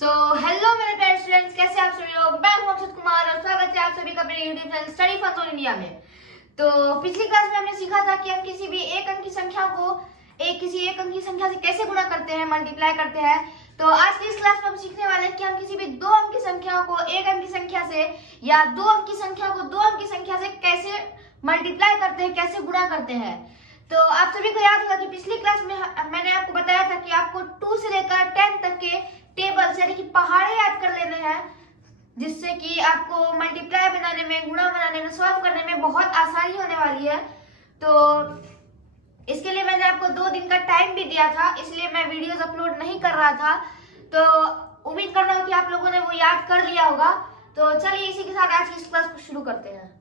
Hello मेरे प्यारे students, कैसे आप सभी लोग। मैं हूं अक्षत कुमार और स्वागत है आप सभी का मेरे YouTube channel study fun zone India में। तो पिछली क्लास में हमने सीखा था कि हम किसी भी एक अंक की संख्या को किसी एक अंक की संख्या से कैसे गुणा करते हैं, मल्टीप्लाई करते हैं। तो आज की इस क्लास में हम सीखने वाले हैं कि हम किसी भी दो अंक की संख्या को एक अंक की संख्या से या दो अंक की संख्या को दो अंक की संख्या से कैसे मल्टीप्लाई करते हैं, कैसे गुणा करते हैं। तो आप सभी को याद होगा कि पिछली क्लास में मैंने आपको बताया था कि आपको 2 से लेकर 10 तक के टेबल्स यानी कि पहाड़े याद कर लेने हैं, जिससे कि आपको मल्टीप्लाई बनाने में, गुणा बनाने में, सॉल्व करने में बहुत आसानी होने वाली है। तो इसके लिए मैंने आपको 2 दिन का टाइम भी दिया था, इसलिए मैं वीडियोस अपलोड नहीं कर रहा था। तो उम्मीद कर रहा हूँ कि आप लोगों ने वो याद कर लिया होगा। तो चलिए इसी के साथ आज की इस क्लास को शुरू करते हैं।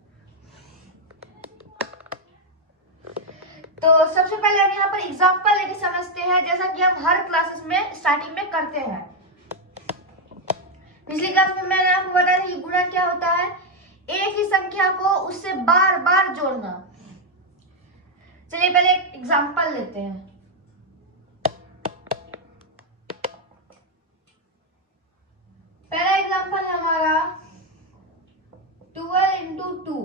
तो सबसे पहले हम यहाँ पर एग्जाम्पल लेके समझते हैं, जैसा कि हम हर क्लासेस में स्टार्टिंग में करते हैं। पिछली क्लास में मैंने आपको बताया था कि गुणा क्या होता है, एक ही संख्या को उससे बार बार जोड़ना। चलिए पहले एक एग्जाम्पल लेते हैं। पहला एग्जाम्पल है हमारा 12 into 2।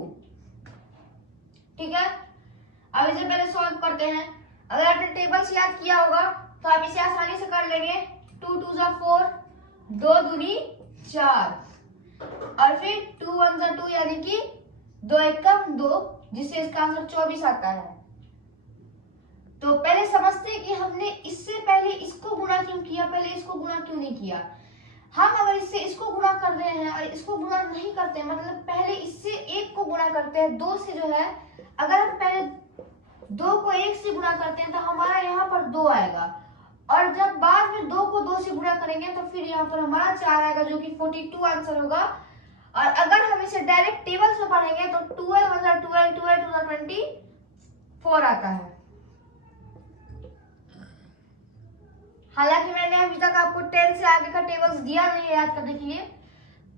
ठीक है, अब इसे पहले सॉल्व करते हैं। अगर आपने टेबल से याद किया होगा तो आप इसे आसानी से कर लेंगे। 2 2 4, 2 दूनी 4, और फिर 2 1 2 यानी कि 2 1 2, जिससे इसका आंसर 24 आता है। तो पहले समझते हैं कि हमने इससे पहले इसको गुणा क्यों किया, पहले इसको गुणा क्यों नहीं किया। हम अगर इससे इसको गुणा कर रहे हैं और इसको गुणा नहीं करते हैं, मतलब पहले इससे एक को गुणा करते हैं, 2 से जो है, अगर हम पहले 2 को 1 से गुणा करते हैं तो हमारा यहाँ पर 2 आएगा, और जब बाद में 2 को 2 से गुणा करेंगे तो फिर यहाँ पर हमारा 4 आएगा, जो कि 42 आंसर होगा। और अगर हम इसे डायरेक्ट टेबल से पढ़ेंगे तो 12 1 12, 12 2 24 आता है। हालांकि मैंने अभी तक आपको 10 से आगे का टेबल्स दिया नहीं है याद करने के लिए,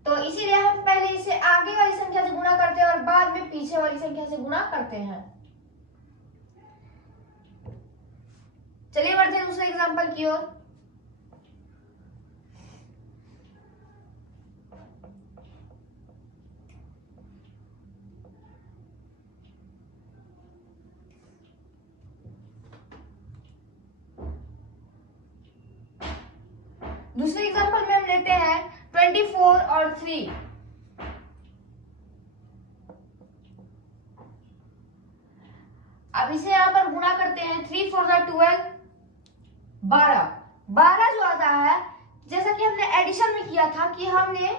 तो इसीलिए हम पहले इसे आगे वाली संख्या से गुणा करते हैं और बाद में पीछे वाली संख्या से गुणा करते हैं। चलिए बढ़ते हैं दूसरे एग्जांपल की ओर। दूसरे एग्जांपल में हम लेते हैं 24 और 3। अब इसे यहाँ पर गुणा करते हैं। 3 4 12, 12 जो आता है, जैसा कि हमने एडिशन में किया था कि हमने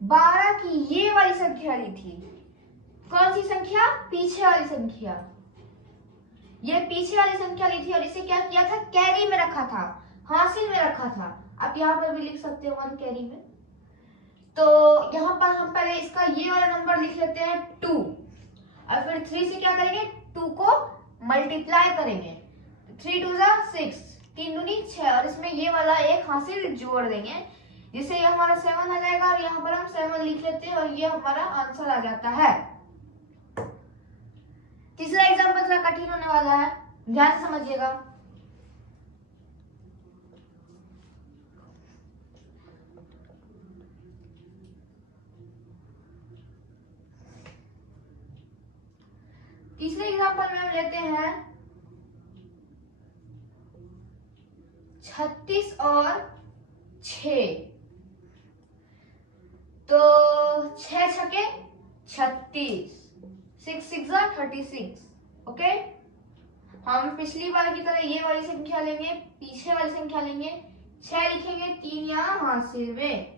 12 की ये वाली संख्या ली थी। कौन सी संख्या? पीछे वाली संख्या। ये पीछे वाली संख्या ली थी और इसे क्या किया था? कैरी में रखा था, हासिल में रखा था। आप यहाँ पर भी लिख सकते हो 1 कैरी में। तो यहाँ पर हम पहले इसका ये वाला नंबर लिख लेते हैं 2, और फिर 3 से क्या करेंगे? 2 को मल्टीप्लाई करेंगे। 3 2 6, 3 दूनी 6, और इसमें ये वाला एक हासिल जोड़ देंगे, जिससे ये हमारा 7 आ जाएगा, और यहाँ पर हम 7 लिख लेते हैं और ये हमारा आंसर आ जाता है। तीसरा एग्जाम्पल थोड़ा कठिन होने वाला है, ध्यान से समझिएगा। तीसरे एग्जाम्पल में हम लेते हैं 36 और 6। तो 6 छके 36, 6 6 36। ओके, हम पिछली बार की तरह ये वाली संख्या लेंगे, पीछे वाली संख्या लेंगे, 6 लिखेंगे, 3 यहाँ हासिल में।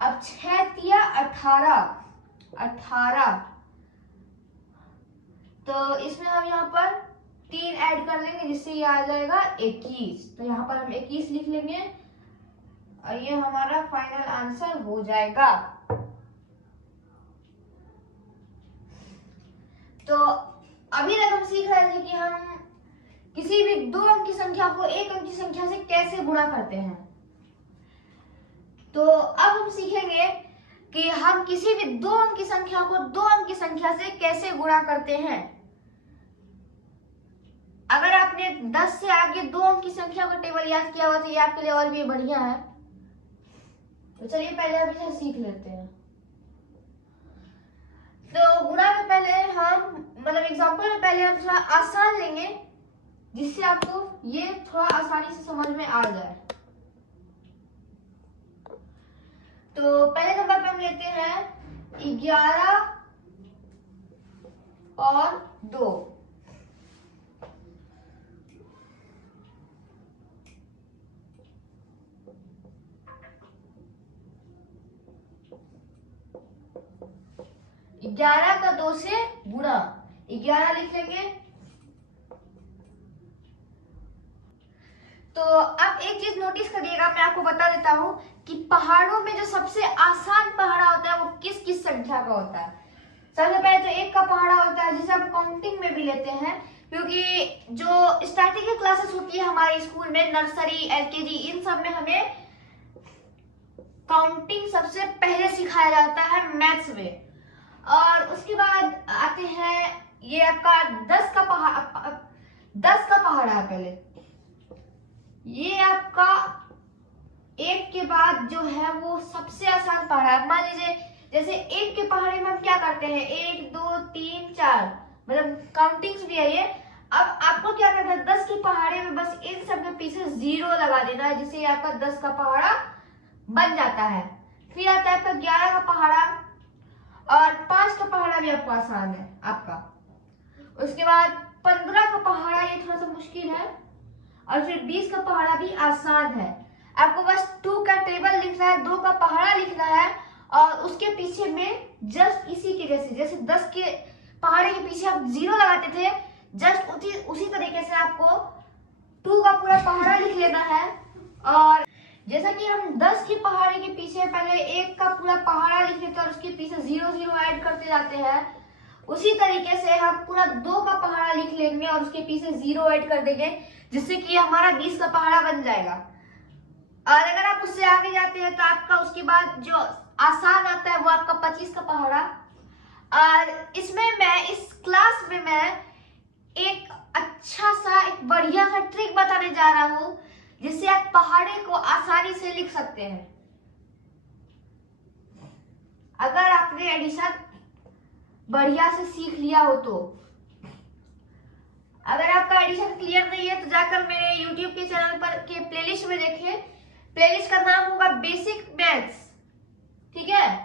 अब 6 तिया 18, तो इसमें हम यहाँ पर 3 ऐड कर लेंगे, जिससे ये आ जाएगा 21। तो यहाँ पर हम 21 लिख लेंगे और ये हमारा फाइनल आंसर हो जाएगा। तो अभी तक हम सीख रहे थे कि हम किसी भी दो अंक की संख्या को एक अंक की संख्या से कैसे गुणा करते हैं। तो अब हम सीखेंगे कि हम किसी भी दो अंक की संख्या को दो अंक की संख्या से कैसे गुणा करते हैं। अगर आपने 10 से आगे दो अंक की संख्या का टेबल याद किया हुआ तो ये आपके लिए और भी बढ़िया है। तो चलिए पहले हम इसे सीख लेते हैं। तो गुणा में पहले हम मतलब एग्जांपल में पहले हम थोड़ा आसान लेंगे, जिससे आपको ये थोड़ा आसानी से समझ में आ जाए। तो पहले नंबर पे हम लेते हैं 11 और 2। ग्यारह का 2 से गुणा 11 लिख लेंगे। तो अब एक चीज नोटिस करिएगा, मैं आपको बता देता हूं कि पहाड़ों में जो सबसे आसान पहाड़ा होता है वो किस किस संख्या का होता है। सबसे पहले तो 1 का पहाड़ा होता है, जिसे हम काउंटिंग में भी लेते हैं, क्योंकि जो स्टार्टिंग की क्लासेस होती है हमारे स्कूल में, नर्सरी, एलकेजी, इन सब में हमें काउंटिंग सबसे पहले सिखाया जाता है मैथ्स में। और उसके बाद आते हैं ये आपका 10 का पहाड़ा है। पहले ये आपका 1 के बाद जो है वो सबसे आसान पहाड़ा है। मान लीजिए जैसे 1 के पहाड़े में हम क्या करते हैं, 1 2 3 4 मतलब काउंटिंग्स भी है ये। अब आपको क्या करना है, 10 के पहाड़े में बस इन सब के पीछे 0 लगा देना है, जिससे आपका 10 का पहाड़ा बन जाता है। फिर आता है आपका 11 का पहाड़ा, और 5 का पहाड़ा भी आपको आसान है आपका। उसके बाद 15 का पहाड़ा, ये थोड़ा सा मुश्किल है। और फिर 20 का पहाड़ा भी आसान है। आपको बस 2 का टेबल लिखना है, 2 का पहाड़ा लिखना है, और उसके पीछे में जस्ट इसी के जैसे 10 के पहाड़े के पीछे आप 0 लगाते थे, जस्ट उसी तरीके से आपको 2 का पूरा पहाड़ा लिख लेना है। और जैसा कि हम 10 के पहाड़े के पीछे पहले 1 का पूरा पहाड़ा लिख लेते हैं और उसके पीछे 0 0 ऐड करते जाते हैं, उसी तरीके से हम पूरा 2 का पहाड़ा लिख लेंगे और उसके पीछे 0 ऐड कर देंगे, जिससे कि हमारा 20 का पहाड़ा बन जाएगा। और अगर आप उससे आगे जाते हैं तो आपका उसके बाद जो आसान आता है वो आपका 25 का पहाड़ा। और इसमें मैं इस क्लास में मैं एक अच्छा सा एक बढ़िया सा ट्रिक बताने जा रहा हूं, जिससे आप पहाड़े को आसानी से लिख सकते हैं। अगर आपने एडिशन बढ़िया से सीख लिया हो तो। अगर आपका एडिशन क्लियर नहीं है तो जाकर मेरे YouTube के चैनल पर के प्लेलिस्ट में देखें। प्लेलिस्ट का नाम होगा बेसिक मैथ्स, ठीक है।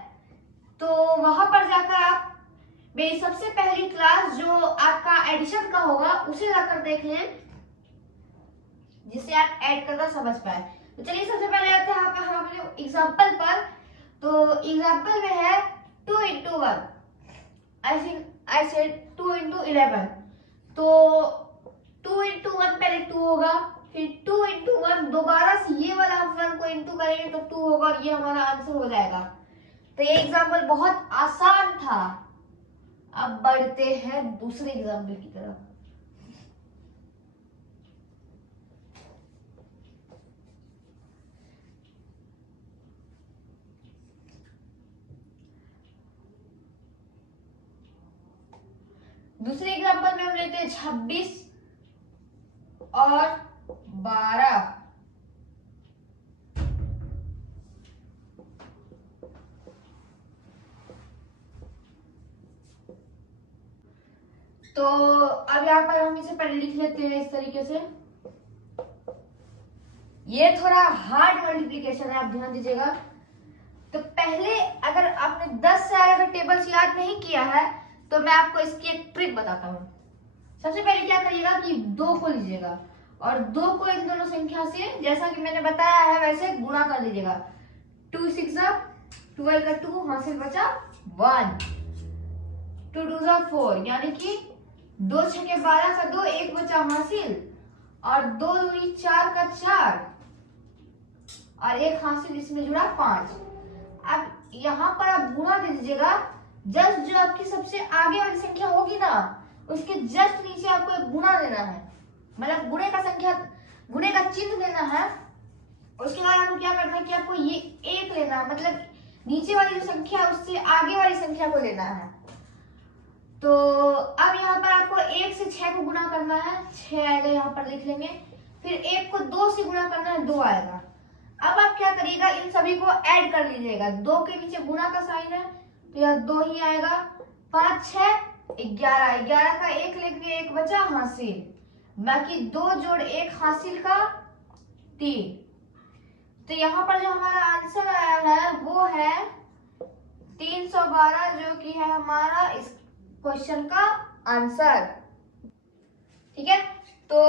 तो वहां पर जाकर आप मेरी सबसे पहली क्लास जो आपका एडिशन का होगा उसे जाकर देख लें, जिससे आप ऐड करना समझ पाए। तो चलिए सबसे पहले आते हैं हमारे एग्जांपल पर। तो एग्जांपल में है 2 into 1, I said 2 into 11। तो 2 into 1 पहले 2 होगा, फिर 2 into 1 दोबारा से ये वाला हम 1 को इंटू करेंगे तो 2 होगा, और ये हमारा आंसर हो जाएगा। तो ये एग्जांपल बहुत आसान था। अब बढ़ते हैं दूसरे एग्जांपल की तरफ। दूसरे एग्जांपल में हम लेते हैं 26 और 12। तो अब यहाँ पर हम इसे पहले लिख लेते हैं इस तरीके से। ये थोड़ा हार्ड मल्टीप्लिकेशन है, आप ध्यान दीजिएगा। तो पहले अगर आपने 10 से आगे अगर टेबल्स याद नहीं किया है तो मैं आपको इसकी एक ट्रिक बताता हूँ। सबसे पहले क्या करिएगा कि 2 को लीजिएगा और 2 को इन दोनों संख्या से जैसा कि मैंने बताया है वैसे गुणा कर लीजिएगा। 2 6 12 का 2 हासिल बचा 1, 2 2 4 यानी कि 2 6 के 12 का 2, 1 बचा हासिल, और 2 दूनी 4 का 4 और 1 हासिल, इसमें जुड़ा 5। अब यहाँ पर आप गुणा दे दीजिएगा। जस्ट जो आपकी सबसे आगे वाली संख्या होगी ना उसके जस्ट नीचे आपको एक गुणा देना है, मतलब गुणे का चिन्ह देना है। उसके बाद आपको क्या करना है कि आपको ये 1 लेना है, मतलब नीचे वाली जो संख्या है उससे आगे वाली संख्या को लेना है। तो अब यहाँ पर आपको 1 से 6 को गुणा करना है, 6 आएगा, यहाँ पर लिख लेंगे। फिर 1 को 2 से गुणा करना है, 2 आएगा। अब आप क्या करिएगा, इन सभी सभी को ऐड कर लीजिएगा। 2 के नीचे गुणा का साइन है तो यह 2 ही आएगा। 5 6 11, 11 का 1 लेंगे, 1 बचा हासिल, बाकी 2 जोड़ 1 हासिल का 3। तो यहाँ पर जो हमारा आंसर आया है वो है 312, जो कि है हमारा इस क्वेश्चन का आंसर। ठीक है, तो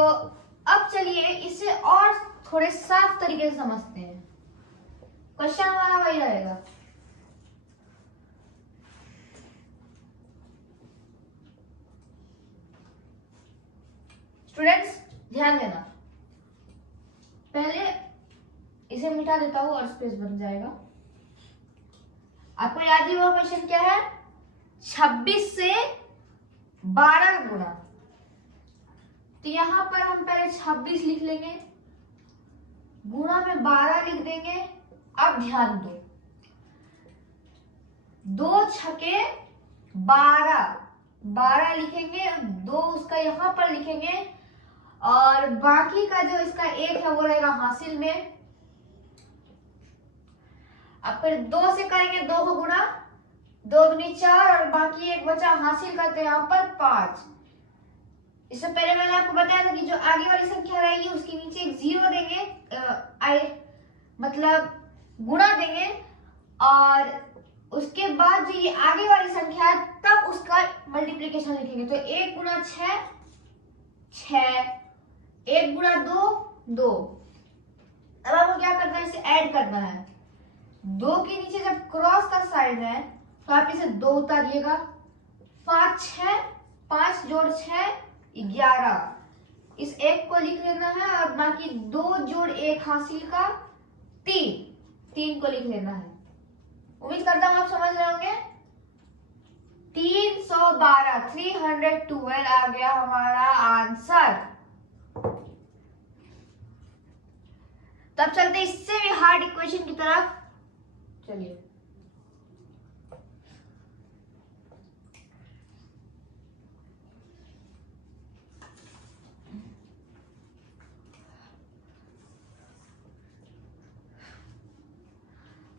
अब चलिए इसे और थोड़े साफ तरीके से समझते हैं। क्वेश्चन हमारा वही रहेगा। स्टूडेंट्स ध्यान देना, पहले इसे मिटा देता हूं और स्पेस बन जाएगा। आपको याद ही वो क्वेश्चन क्या है, 26 से 12 गुणा। तो यहां पर हम पहले 26 लिख लेंगे, गुणा में 12 लिख देंगे। अब ध्यान दो, 2 छके 12, 12 लिखेंगे, 2 उसका यहां पर लिखेंगे और बाकी का जो इसका 1 है वो रहेगा हासिल में। अब फिर 2 से करेंगे 2 को गुणा, 2 दूनी 4 और बाकी 1 बचा हासिल करते हैं यहाँ पर 5। इससे पहले मैंने आपको बताया था कि जो आगे वाली संख्या रहेगी उसके नीचे एक 0 देंगे, मतलब गुणा देंगे, और उसके बाद जो ये आगे वाली संख्या है तब उसका मल्टीप्लिकेशन लिखेंगे। तो 1 गुणा 6 6, 1 गुणा 2 2। अब आपको क्या करना है, इसे ऐड करना है। 2 के नीचे जब क्रॉस का साइन है तो आप इसे 2 उतारिएगा। 5 6, 5 जोड़ 6 11, इस 1 को लिख लेना है और बाकी 2 जोड़ 1 हासिल का 3 को लिख लेना है। उम्मीद करता हूं आप समझ रहे होंगे। 312 312 आ गया हमारा आंसर। तब चलते इससे भी हार्ड इक्वेशन की तरफ। चलिए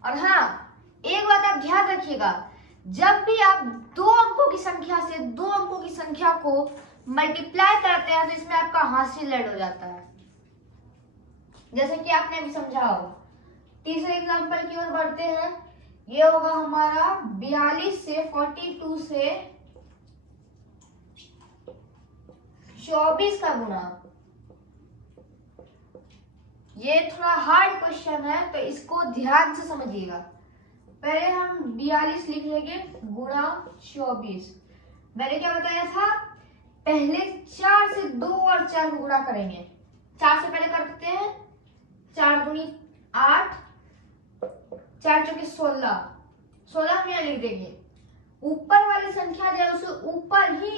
और हाँ, एक बात आप ध्यान रखिएगा, जब भी आप 2 अंकों की संख्या से 2 अंकों की संख्या को मल्टीप्लाई करते हैं तो इसमें आपका हासिल ऐड हो जाता है, जैसे कि आपने अभी समझा होगा। तीसरे एग्जांपल की ओर बढ़ते हैं। ये होगा हमारा 42 से 42 से 24 का गुणा। ये थोड़ा हार्ड क्वेश्चन है तो इसको ध्यान से समझिएगा। पहले हम 42 लिख लेंगे गुणा 24। मैंने क्या बताया था, पहले 4 से 2 और 4 को गुणा करेंगे। 4 से पहले कर देते हैं, 4 दूनी 8, 4 चौके 16, 16 हम यहाँ लिख देंगे। ऊपर वाली संख्या जो है उसे ऊपर ही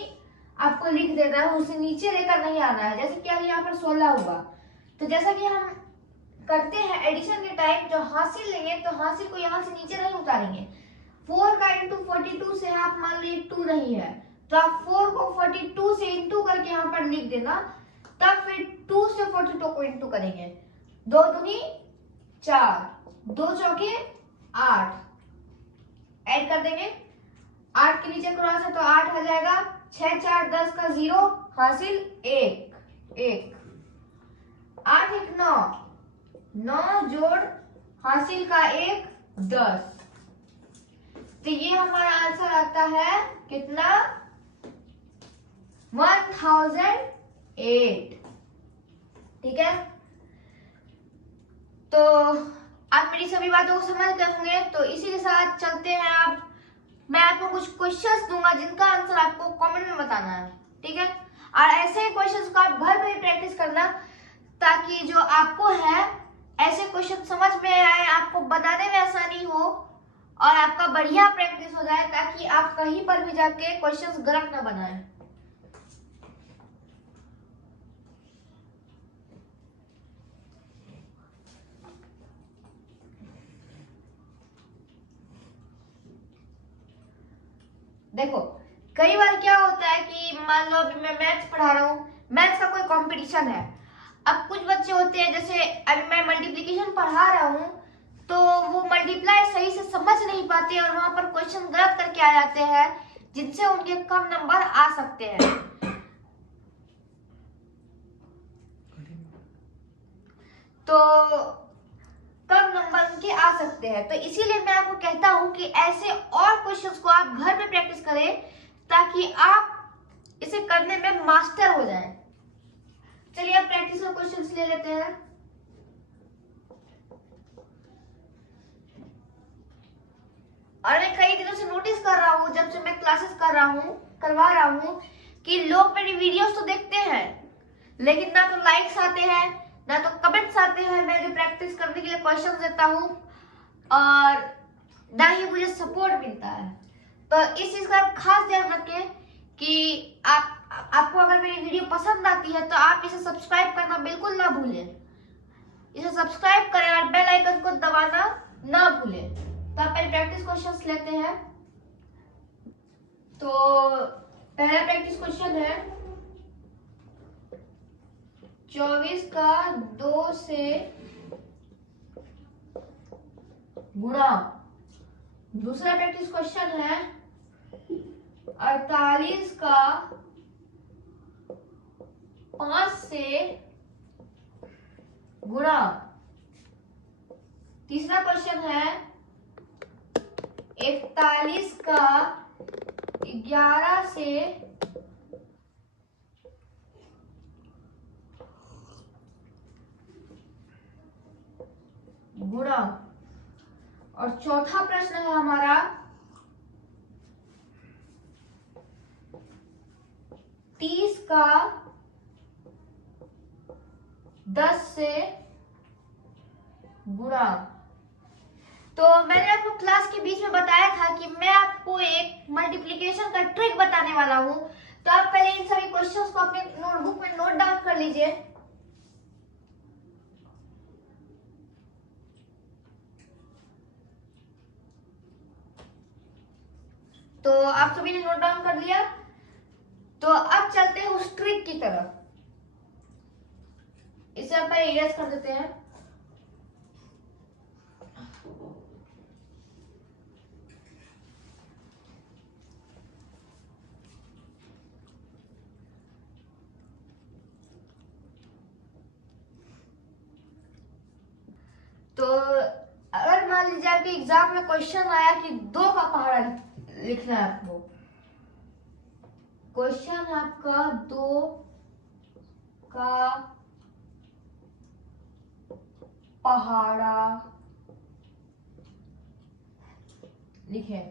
आपको लिख देना है, उसे नीचे लेकर नहीं आना है। जैसे कि अभी यहाँ पर 16 हुआ, तो जैसा कि हम करते हैं एडिशन के टाइम, जो हासिल लेंगे तो हासिल को यहाँ से नीचे नहीं उतारेंगे। 4 का इंटू 42 से आप मान लीजिए 2 नहीं है तो आप 4 को 42 से इंटू करके यहाँ पर लिख देना, तब फिर 2 से 42 को इंटू करेंगे। 2 दूनी 4, 2 चौके 8, ऐड कर देंगे। 8 के नीचे क्रॉस है तो 8 आ जाएगा। 6 4 10 का 0 हासिल 1 1, 8 1 9, 9 जोड़ हासिल का 1 10। तो ये हमारा आंसर आता है कितना, 1008। ठीक है, तो आप मेरी सभी बातों को समझ गए होंगे। तो इसी के साथ चलते हैं। अब मैं आपको कुछ क्वेश्चंस दूंगा जिनका आंसर आपको कमेंट में बताना है। ठीक है, और ऐसे ही क्वेश्चंस को आप घर पे ही प्रैक्टिस करना, ताकि जो आपको है ऐसे क्वेश्चन समझ में आए, आपको बताने में आसानी हो और आपका बढ़िया प्रैक्टिस हो जाए, ताकि आप कहीं पर भी जाके क्वेश्चंस गलत ना बनाएं। देखो, कई बार क्या होता है कि मान लो अभी मैं मैथ्स पढ़ा रहा हूँ, मैथ्स का कोई कंपटीशन है। अब कुछ बच्चे होते हैं, जैसे अभी मैं मल्टीप्लिकेशन पढ़ा रहा हूँ तो वो मल्टीप्लाई सही से समझ नहीं पाते और वहां पर क्वेश्चन गलत करके आ जाते हैं, जिनसे उनके कम नंबर आ सकते हैं। तो कम नंबर उनके आ सकते हैं। तो इसीलिए मैं आपको कहता हूं कि ऐसे और क्वेश्चंस को आप घर में प्रैक्टिस करें, ताकि आप इसे करने में मास्टर हो जाएं। चलिए अब प्रैक्टिस में क्वेश्चंस ले लेते हैं। और मैं कई दिनों से नोटिस कर रहा हूँ, जब से मैं क्लासेस करवा रहा हूँ, कि लोग मेरी वीडियोस तो देखते हैं, लेकिन ना तो लाइक्स आते हैं, ना तो कमेंट्स आते हैं मैं जो प्रैक्टिस करने के लिए क्वेश्चन देता हूँ, और ना ही मुझे सपोर्ट मिलता है। तो इस चीज का आप खास ध्यान रखें कि आपको अगर मेरी वीडियो पसंद आती है तो आप इसे सब्सक्राइब करना बिल्कुल ना भूलें। इसे सब्सक्राइब करें और बेल आइकन को दबाना ना भूलें। तो आप पहले प्रैक्टिस क्वेश्चंस लेते हैं। तो पहला प्रैक्टिस क्वेश्चन है 24 का 2 से गुणा। दूसरा प्रैक्टिस क्वेश्चन है 48 का 5 से गुणा। तीसरा क्वेश्चन है 41 का 11 से गुणा। और चौथा प्रश्न है हमारा 30 का 10 से गुणा। तो मैंने आपको क्लास के बीच में बताया था कि मैं आपको एक मल्टीप्लिकेशन का ट्रिक बताने वाला हूं। तो आप पहले इन सभी क्वेश्चंस को अपने नोटबुक में नोट डाउन कर लीजिए। तो आप सभी ने नोट डाउन कर लिया। तो अब चलते हैं उस ट्रिक की तरफ। इसे आप पहले इरेज कर देते हैं। तो अगर मान लीजिए आपके एग्जाम में क्वेश्चन आया कि 2 का पहाड़ा लिखना है आपको, क्वेश्चन आपका 2 का पहाड़ा लिखे।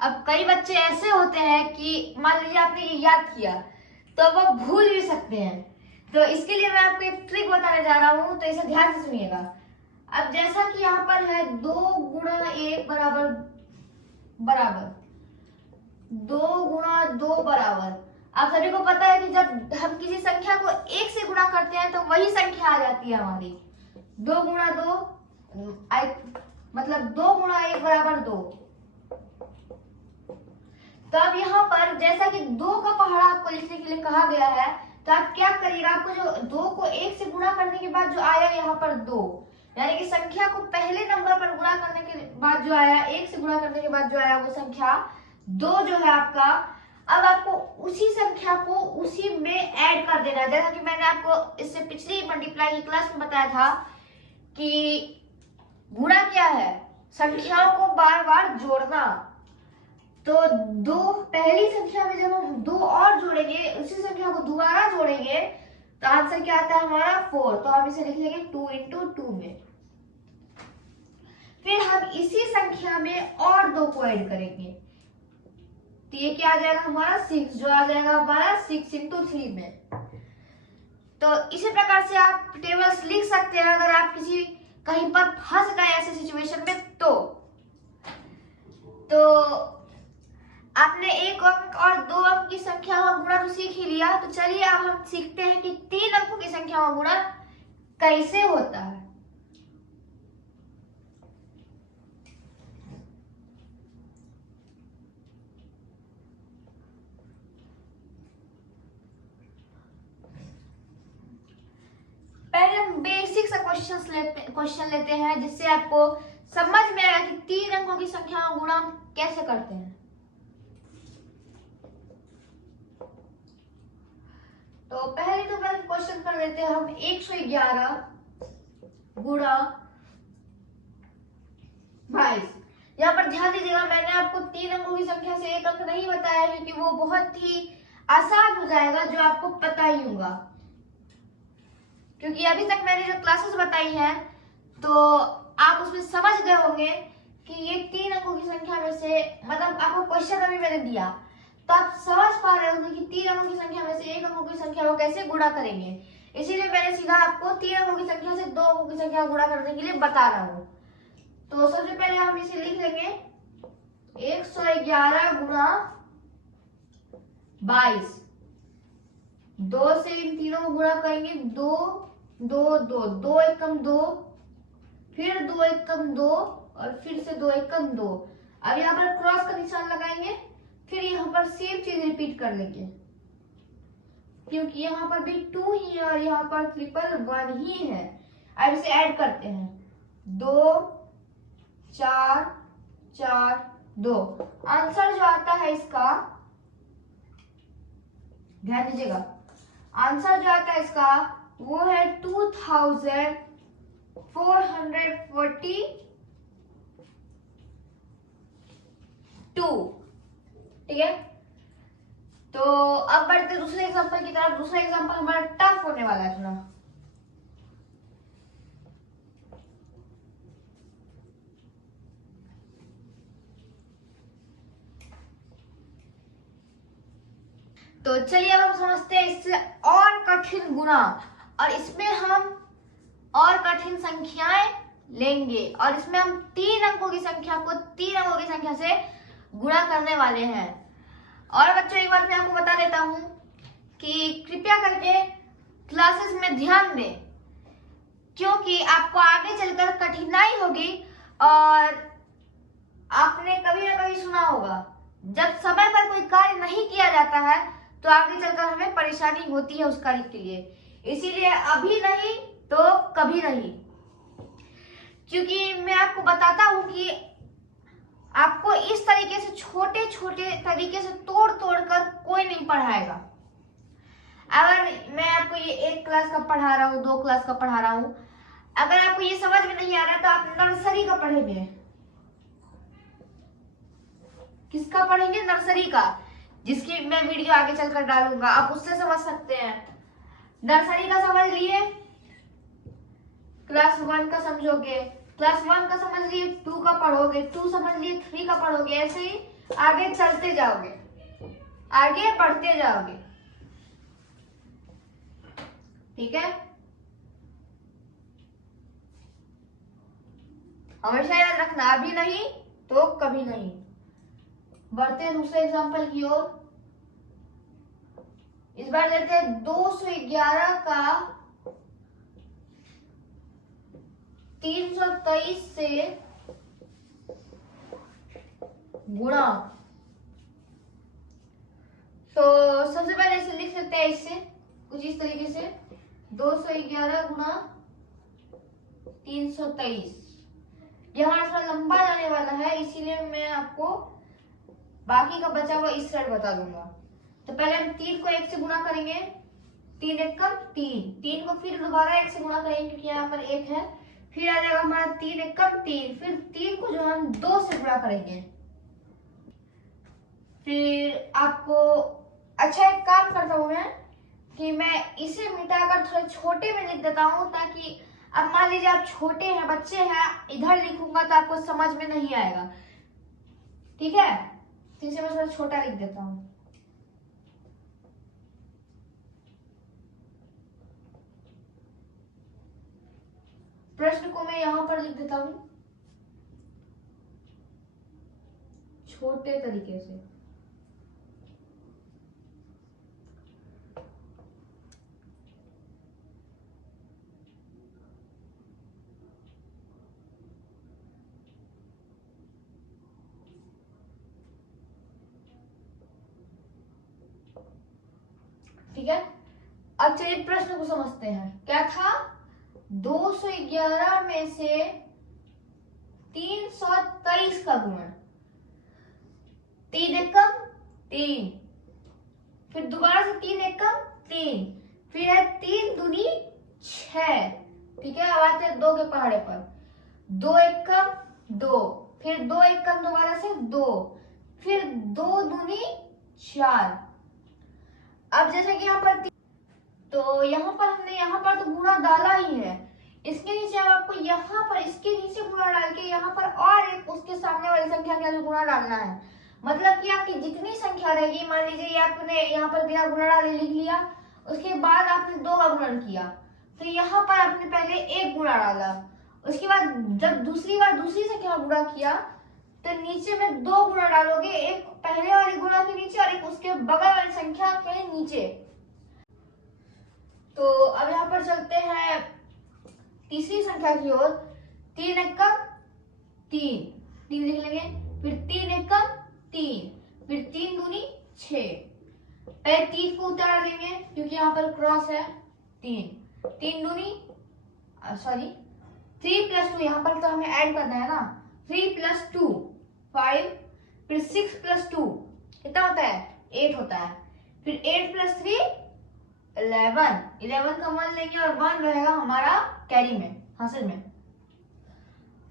अब कई बच्चे ऐसे होते हैं कि मान लीजिए आपने ये याद किया तो वो भूल भी सकते हैं। तो इसके लिए मैं आपको एक ट्रिक बताने जा रहा हूं, तो इसे ध्यान से सुनिएगा। अब जैसा कि यहाँ पर है 2 गुणा 1 बराबर 2 गुणा 2 बराबर। आप सभी को पता है कि जब हम किसी संख्या को 1 से गुणा करते हैं तो वही संख्या आ जाती है हमारी। 2 गुणा 2 मतलब 2 गुणा 1 बराबर 2। तो अब यहाँ पर जैसा कि 2 का पहाड़ा आपको लिखने के लिए कहा गया है, तो आप क्या करिएगा, आपको जो 2 को 1 से गुणा करने के बाद जो आया यहाँ पर 2, यानी कि संख्या को पहले नंबर पर गुणा करने के बाद जो आया, 1 से गुणा करने के बाद जो आया वो संख्या 2 जो है आपका, अब आपको उसी संख्या को उसी में ऐड कर देना है। जैसा कि मैंने आपको इससे पिछली मल्टीप्लाई की क्लास में बताया था कि गुणा क्या है, संख्याओं को बार बार जोड़ना। तो 2 पहली संख्या में जब हम 2 और जोड़ेंगे, उसी संख्या को दोबारा जोड़ेंगे, तो आंसर क्या आता है हमारा 4। तो हम इसे लिख लेंगे 2 into 2 में। फिर हम इसी संख्या में और 2 को ऐड करेंगे, तो ये क्या आ जाएगा हमारा 6, जो आ जाएगा हमारा 6 into 3 में। तो इसी प्रकार से आप टेबल्स लिख सकते हैं अगर आप किसी कहीं पर फंस गए ऐसे सिचुएशन में। तो आपने 1 अंक और 2 अंक की संख्या का गुणा तो सीख ही लिया। तो चलिए अब हम सीखते हैं कि 3 अंकों की संख्या का गुणा कैसे होता है। क्वेश्चन लेते हैं जिससे आपको समझ में आएगा कि 3 अंकों की संख्या को गुणा कैसे करते हैं। तो पहले तो पहले क्वेश्चन कर देते हैं हम 111 गुणा 22। यहाँ पर ध्यान दीजिएगा, मैंने आपको 3 अंकों की संख्या से एक अंक नहीं बताया क्योंकि वो बहुत ही आसान हो जाएगा जो आपको पता ही होगा, क्योंकि अभी तक मैंने जो क्लासेस बताई है तो आप उसमें समझ गए होंगे कि ये 3 अंकों की संख्या में से, मतलब आपको क्वेश्चन अभी मैंने दिया तो आप समझ पा रहे होंगे कि 3 अंकों की संख्या में से 1 अंकों की संख्या को कैसे गुणा करेंगे। इसीलिए मैंने सीधा आपको 3 अंकों की संख्या से 2 अंकों की संख्या को गुणा करने के लिए बता रहा हूँ। तो सबसे पहले हम इसे लिख लेंगे 111 गुणा 22। 2 से इन तीनों को गुणा करेंगे, 2 2 2 2 एकम 2, फिर 2 एकम 2 और फिर से 2 एकम 2। अब यहाँ पर क्रॉस का निशान लगाएंगे, फिर यहाँ पर सेम चीज रिपीट कर लेंगे क्योंकि यहाँ पर भी 2 ही है और यहाँ पर 111 ही है। अब इसे ऐड करते हैं, 2 4 4 2। आंसर जो आता है इसका, ध्यान दीजिएगा, आंसर जो आता है इसका वो है 2442। ठीक है, तो अब बढ़ते दूसरे एग्जांपल की तरफ। दूसरा एग्जांपल हमारा टफ होने वाला है थोड़ा। तो चलिए अब हम समझते हैं इससे और कठिन गुणा, और इसमें हम और कठिन संख्याएं लेंगे और इसमें हम 3 अंकों की संख्या को 3 अंकों की संख्या से गुणा करने वाले हैं। और बच्चों एक बार मैं आपको बता देता हूं कि कृपया करके क्लासेस में ध्यान दें, क्योंकि आपको आगे चलकर कठिनाई होगी। और आपने कभी ना कभी सुना होगा, जब समय पर कोई कार्य नहीं किया जाता है तो आगे चलकर हमें परेशानी होती है उस कार्य के लिए। इसीलिए अभी नहीं तो कभी नहीं, क्योंकि मैं आपको बताता हूं कि आपको इस तरीके से छोटे छोटे तरीके से तोड़ तोड़ कर कोई नहीं पढ़ाएगा। अगर मैं आपको ये 1 क्लास का पढ़ा रहा हूँ, 2 क्लास का पढ़ा रहा हूँ, अगर आपको ये समझ में नहीं आ रहा तो आप नर्सरी का पढ़ेंगे। किसका पढ़ेंगे? नर्सरी का, जिसकी मैं वीडियो आगे चलकर डालूंगा, आप उससे समझ सकते हैं। नर्सरी का समझ लिए, क्लास 1 का समझोगे, क्लास 1 का समझ लिए 2 का पढ़ोगे, 2 समझ लिए 3 का पढ़ोगे, ऐसे ही आगे चलते जाओगे, आगे बढ़ते जाओगे। ठीक है, हमेशा याद रखना, अभी नहीं तो कभी नहीं। बढ़ते हैं दूसरे एग्जांपल की ओर। इस बार लेते हैं 211 का 323 से गुणा। तो सबसे पहले इसे लिख सकते हैं इससे कुछ इस तरीके से, 211 गुणा 323। यहाँ थोड़ा लंबा जाने वाला है, इसीलिए मैं आपको बाकी का बचा हुआ इस साइड बता दूंगा। तो पहले हम 3 को 1 से गुणा करेंगे, 3 एकम 3, 3 को फिर दोबारा 1 से गुणा करेंगे क्योंकि यहाँ पर 1 है, फिर आ जाएगा हमारा 3 एकम 3, फिर 3 को जो हम 2 से गुणा करेंगे। फिर आपको अच्छा एक काम करता हूँ मैं कि मैं इसे मिटाकर थोड़ा छोटे में लिख देता हूँ, ताकि अब मान लीजिए आप छोटे हैं, बच्चे हैं, इधर लिखूंगा तो आपको समझ में नहीं आएगा। ठीक है, तो इसे मैं थोड़ा छोटा लिख देता हूँ। प्रश्न को मैं यहां पर लिख देता हूं छोटे तरीके से। ठीक है, अब चलिए प्रश्न को समझते हैं। क्या था? 211 में से 323 का गुणन, 3 एकम 3, फिर दोबारा से 3 एकम 3, फिर है 3 दूनी 6। ठीक है, अब आते हैं 2 के पहाड़े पर, 2 एकम 2, फिर 2 एकम दोबारा से 2, फिर 2 दूनी 4। अब जैसे कि यहाँ पर तो यहाँ पर हमने यहाँ पर तो गुणा डाला ही है, इसके नीचे अब आपको यहाँ पर इसके नीचे गुणा डाल के यहाँ पर और एक उसके सामने वाली संख्या के आगे गुणा डालना है। मतलब कि आपकी जितनी संख्या रहेगी, मान लीजिए आपने यहाँ पर बिना गुणा डाले लिख लिया, उसके बाद आपने 2 का गुणन किया, तो यहाँ पर आपने पहले 1 गुणा डाला, उसके बाद जब दूसरी बार दूसरी संख्या का गुणा किया तो नीचे में 2 गुणा डालोगे, एक पहले वाली गुणा के नीचे और एक उसके बगल वाली संख्या के नीचे। तो अब यहाँ पर चलते हैं तीसरी संख्या की ओर, 3 एकम 3, 3 लिख लेंगे, फिर 3 एकम 3, फिर 3 दूनी 6। पहले 3 को उतार देंगे क्योंकि यहाँ पर क्रॉस है, 3 दूनी 3 प्लस 2, यहाँ पर तो हमें ऐड करना है ना, 3 प्लस 2 5, फिर 6 प्लस 2 कितना होता है 8 होता है, फिर 8 प्लस 3 11 का 1 लेंगे और 1 रहेगा हमारा कैरी में, हासिल में।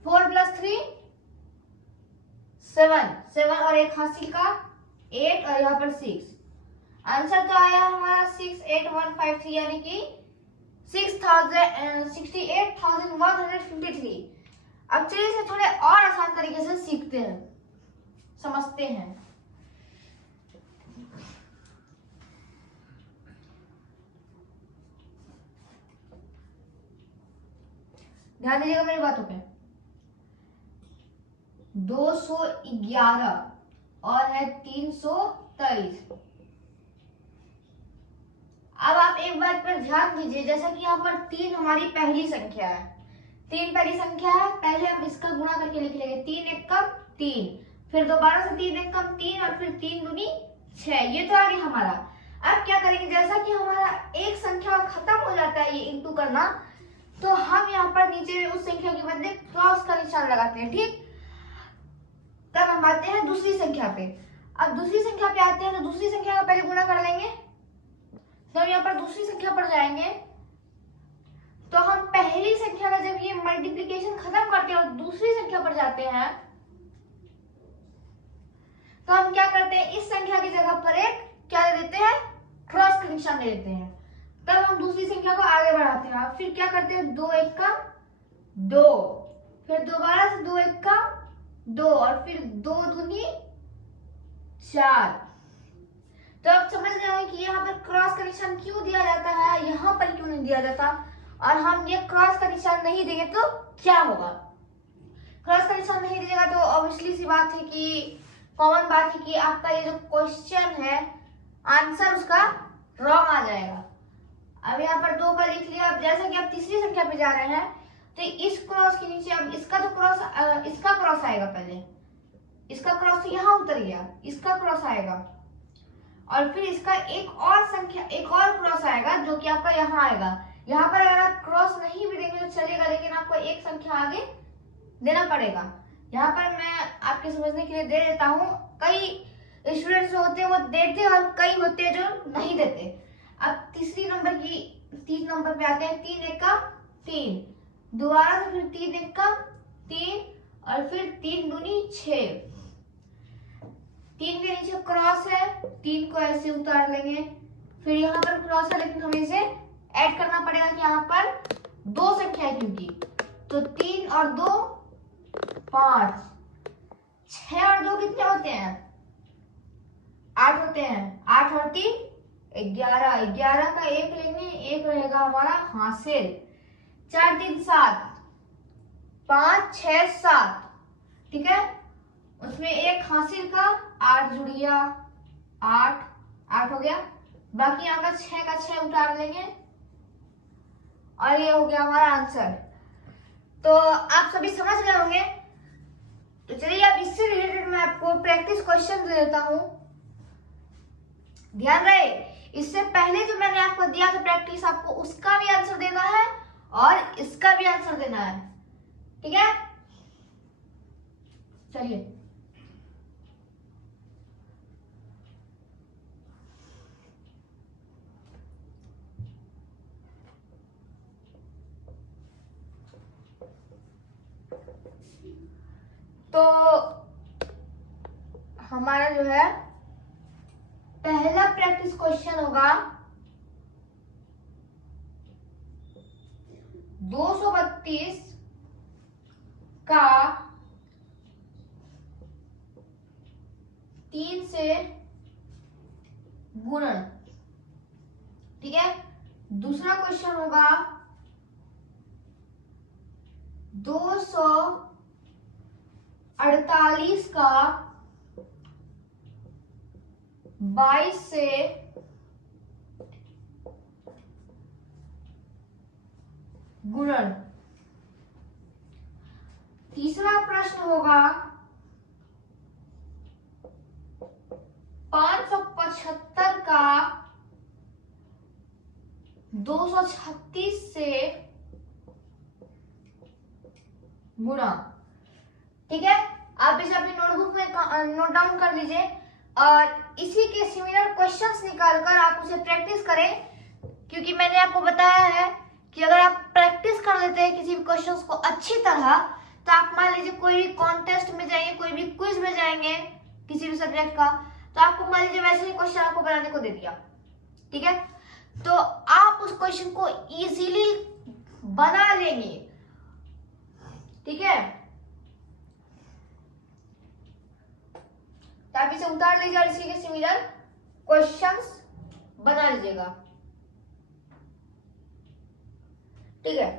4 प्लस 3 7 और एक हासिल का 8 और यहाँ पर 6। आंसर तो आया हमारा 68153 यानी कि 68,153। अब चलिए इसे थोड़े और आसान तरीके से सीखते हैं, समझते हैं। ध्यान दीजिएगा मेरी बातों पे। 211 और है 323। अब आप एक बात पर ध्यान दीजिए, जैसा कि यहाँ पर 3 हमारी पहली संख्या है, 3 पहली संख्या है, पहले हम इसका गुणा करके लिख लेंगे, 3 एकम 3, फिर दोबारा से 3 एकम 3 और फिर 3 दूनी 6, ये तो आ गया हमारा। अब क्या करेंगे, जैसा कि हमारा एक संख्या खत्म हो जाता है ये इंटू करना, तो हम यहाँ पर नीचे में उस संख्या के बदले क्रॉस का निशान लगाते हैं। ठीक, तब हम आते हैं दूसरी संख्या पे। अब दूसरी संख्या पे आते हैं तो दूसरी संख्या का पहले गुणा कर लेंगे, तो यहाँ पर दूसरी संख्या पर जाएंगे, तो हम पहली संख्या का जब ये मल्टीप्लिकेशन खत्म करते हैं और दूसरी संख्या पर जाते हैं, तो हम क्या करते हैं, इस संख्या की जगह पर एक क्या दे देते हैं, क्रॉस का निशान दे देते हैं। तब हम दूसरी संख्या को आगे बढ़ाते हैं, फिर क्या करते हैं, 2 एकम 2, फिर दोबारा से 2 एकम 2 और फिर 2 दूनी 4। तो आप समझ गए होंगे कि यहाँ पर क्रॉस का निशान क्यों दिया जाता है, यहाँ पर क्यों नहीं दिया जाता, और हम ये क्रॉस का निशान नहीं देंगे तो क्या होगा। क्रॉस का निशान नहीं दीजिएगा तो ऑब्वियसली सी बात है कि कॉमन बात है कि आपका ये जो क्वेश्चन है आंसर उसका रॉन्ग आ जाएगा। अब यहाँ पर 2 का लिख लिया। अब जैसा कि आप तीसरी संख्या पे जा रहे हैं तो इस क्रॉस के नीचे अब इसका तो क्रॉस इसका क्रॉस आएगा, पहले इसका क्रॉस तो यहाँ उतर गया, इसका क्रॉस आएगा और फिर इसका एक और संख्या एक और क्रॉस आएगा जो कि आपका यहाँ आएगा। यहाँ पर अगर आप क्रॉस नहीं भी देंगे तो चलेगा, लेकिन आपको एक संख्या आगे देना पड़ेगा। यहाँ पर मैं आपके समझने के लिए दे देता हूँ, कई स्टूडेंट्स जो होते हैं वो देते हैं और कई होते हैं जो नहीं देते। अब तीसरी नंबर पे आते हैं, 3 एकम 3, दोबारा से फिर 3 एकम 3 और फिर 3 दूनी 6। 3 के नीचे क्रॉस है, 3 को ऐसे उतार लेंगे, फिर यहाँ पर क्रॉस है लेकिन हमें इसे ऐड करना पड़ेगा कि यहाँ पर 2 संख्या है क्योंकि, तो 3 और 2 5, 6 और 2 कितने होते हैं, 8 होते हैं, 8 और 3 11, 11 का 1 लेंगे, 1 रहेगा हमारा हासिल, 4 3 7, 5 6 7, ठीक है, उसमें एक हासिल का 8 जुड़ गया, 8 हो गया, बाकी यहाँ का 6 का 6 उतार लेंगे और ये हो गया हमारा आंसर। तो आप सभी समझ गए होंगे। तो चलिए अब इससे रिलेटेड मैं आपको प्रैक्टिस क्वेश्चन दे देता हूं, ध्यान रहे। इससे पहले जो मैंने आपको दिया था प्रैक्टिस, आपको उसका भी आंसर देना है और इसका भी आंसर देना है, ठीक है। चलिए, तो हमारा जो है पहला प्रैक्टिस क्वेश्चन होगा 232 का 3 से गुणन, ठीक है। दूसरा क्वेश्चन होगा 248 का 22 से गुणन। तीसरा प्रश्न होगा 575 का 236 से गुणा, ठीक है। आप इसे अपनी नोटबुक में नोट डाउन कर लीजिए और इसी के सिमिलर क्वेश्चंस निकालकर आप उसे प्रैक्टिस करें, क्योंकि मैंने आपको बताया है कि अगर आप प्रैक्टिस कर लेते हैं किसी भी क्वेश्चंस को अच्छी तरह, तो आप मान लीजिए कोई भी कॉन्टेस्ट में जाएंगे, कोई भी क्विज में जाएंगे किसी भी सब्जेक्ट का, तो आपको मान लीजिए वैसे ही क्वेश्चन आपको बनाने को दे दिया, ठीक है, तो आप उस क्वेश्चन को इजीली बना लेंगे, ठीक है। तो आप इसे उतार लीजिए और इसी के सिमिलर क्वेश्चंस बना लीजिएगा, ठीक है।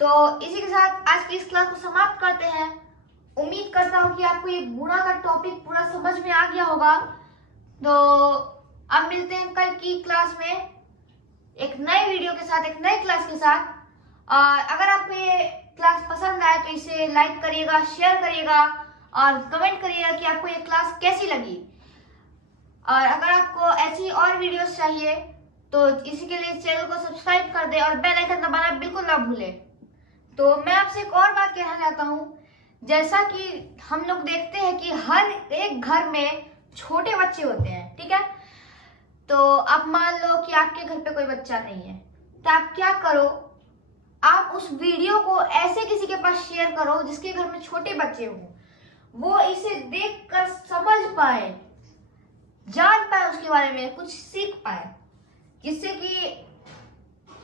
तो इसी के साथ आज की इस क्लास को समाप्त करते हैं। उम्मीद करता हूं कि आपको ये गुणा का टॉपिक पूरा समझ में आ गया होगा। तो अब मिलते हैं कल की क्लास में एक नए वीडियो के साथ, एक नए क्लास के साथ। अगर आपको ये क्लास पसंद आए तो इसे लाइक करिएगा, शेयर करिएगा और कमेंट करिएगा कि आपको ये क्लास कैसी लगी। और अगर आपको ऐसी और वीडियोस चाहिए तो इसी के लिए चैनल को सब्सक्राइब कर दे और बेल आइकन दबाना बिल्कुल ना भूले। तो मैं आपसे एक और बात कहना चाहता हूँ, जैसा कि हम लोग देखते हैं कि हर एक घर में छोटे बच्चे होते हैं, ठीक है। तो आप मान लो कि आपके घर पे कोई बच्चा नहीं है, तो आप क्या करो, आप उस वीडियो को ऐसे किसी के पास शेयर करो जिसके घर में छोटे बच्चे हों, वो इसे देखकर समझ पाए, जान पाए, उसके बारे में कुछ सीख पाए, जिससे कि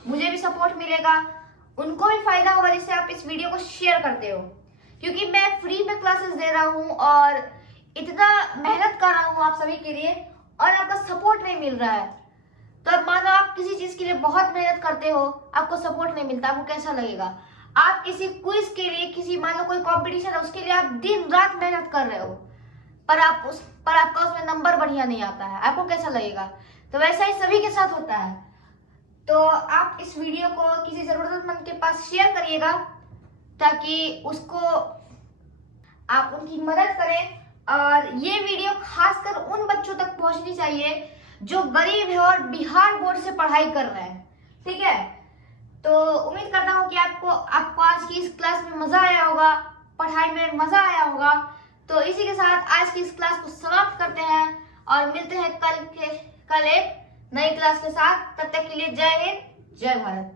मुझे भी सपोर्ट मिलेगा, उनको भी फायदा होगा जिससे आप इस वीडियो को शेयर करते हो। क्योंकि मैं फ्री में क्लासेस दे रहा हूँ और इतना मेहनत कर रहा हूँ आप सभी के लिए और आपका सपोर्ट नहीं मिल रहा है। तो अब मानो आप किसी चीज के लिए बहुत मेहनत करते हो, आपको सपोर्ट नहीं मिलता, आपको कैसा लगेगा। आप किसी क्विज के लिए, किसी मान लो कोई कंपटीशन है, उसके लिए आप दिन रात मेहनत कर रहे हो, पर आपका उसमें नंबर बढ़िया नहीं आता है, आपको कैसा लगेगा। तो वैसा ही सभी के साथ होता है। तो आप इस वीडियो को किसी जरूरतमंद के पास शेयर करिएगा ताकि उसको आप उनकी मदद करें। और ये वीडियो खासकर उन बच्चों तक पहुंचनी चाहिए जो गरीब है और बिहार बोर्ड से पढ़ाई कर रहे हैं, ठीक है। तो उम्मीद करता हूँ कि आपको आज की इस क्लास में मजा आया होगा, पढ़ाई में मजा आया होगा। तो इसी के साथ आज की इस क्लास को समाप्त करते हैं और मिलते हैं कल एक नई क्लास के साथ। तब तक के लिए जय हिंद, जय भारत।